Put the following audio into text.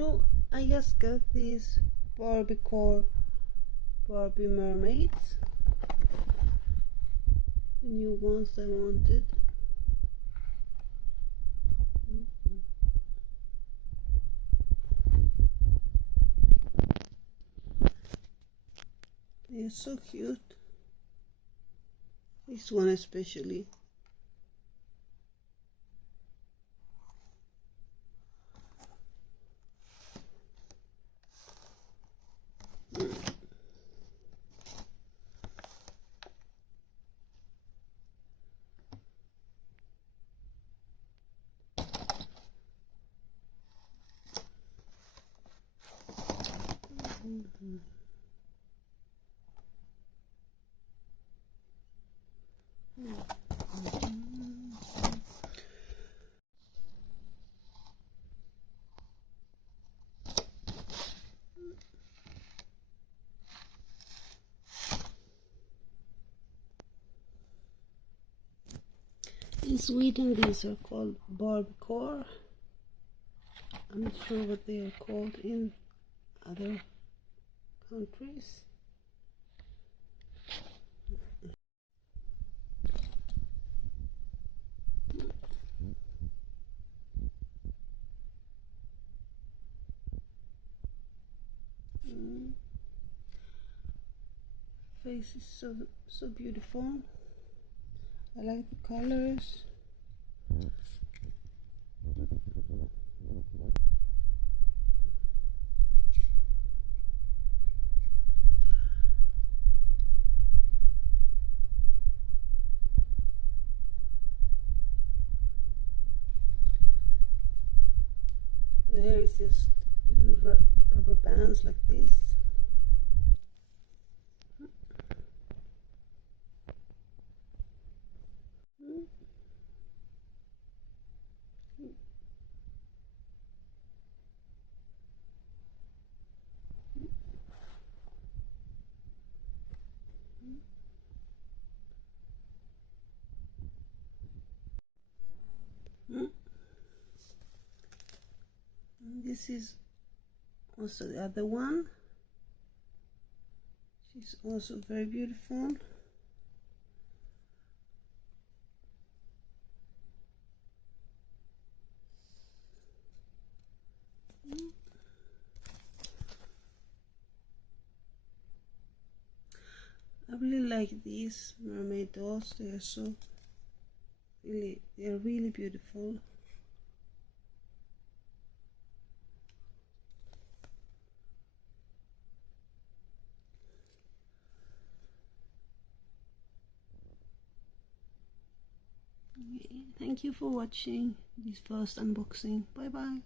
So I just got these Barbie Core Barbie Mermaids, the new ones I wanted. They're so cute. This one especially. In Sweden these are called Barbie Core. I'm not sure what they are called in other countries. Face is so beautiful. I like the colors. The hair is just in rubber bands like this. This is also the other one. She's also very beautiful. I really like these mermaid dolls. They are really beautiful. Okay, thank you for watching this first unboxing. Bye bye.